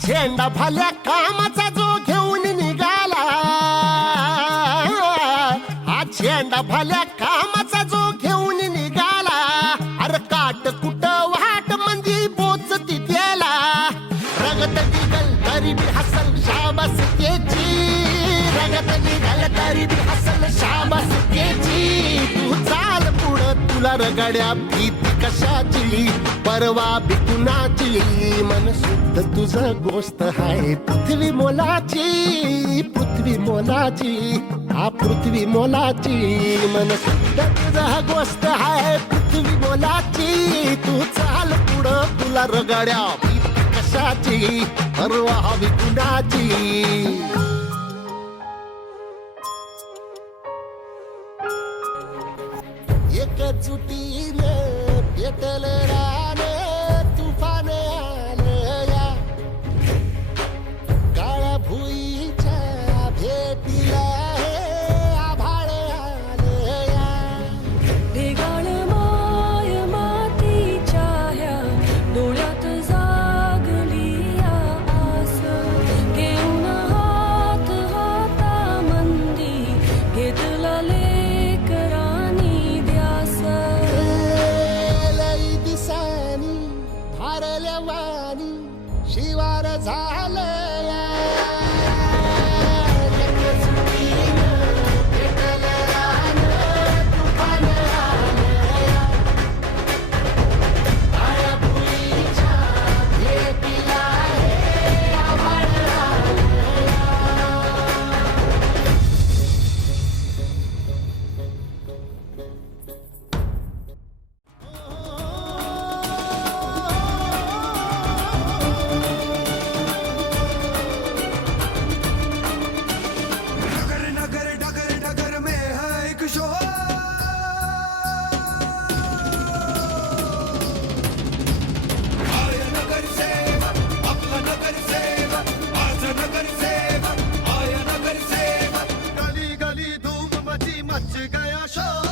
झेंडा भाल्या कामाचा जो घेऊन निघाला, हा झेंडा भाल्या कामाचा जो घेऊन निघाला, अरे काट कुट वाट मंदी बोचती त्याला, रगत निघल तरी बी हसल शाबास त्याची, रगत निघल तरी बी हसल शाबास त्याची. तू चाल पुढं तुला रगड्या भीती कशाची, परवा बी कुणाची, मन शुद्ध तुझं गोष्ट हाय पृथ्वी मोलाची, पृथ्वी मोलाची, हा पृथ्वी मोलाची, मन शुद्ध तुझं गोष्ट हाय पृथ्वी मोलाची. तू चाल पुढं तुला रगड्या भीती कशाची, परवा बी कुणाची. एकजुटीने पेटल रान तुफान आलं या, काळ्या भुईच्या भेटीला हे आभाळ आलं या. ढेगाळ माय मातीच्या ह्या डोळ्यात जागली या आस, घेऊन हात हातामंदी घेतला लेकरांनी ध्यास. लई दिसानी भारल्या वाणी शिवार झालं या. एकजुटीनं पेटल रान तुफान आलं या, काळ्या भुईच्या भेटीला हे आभाळ आलं या. नगर नगर डगर डगर में है एक शोर, आय नगर सेवक आपला नगर सेवक, आज नगर सेवक आय नगर सेवक. गली गली धूम मची मच गया शोर,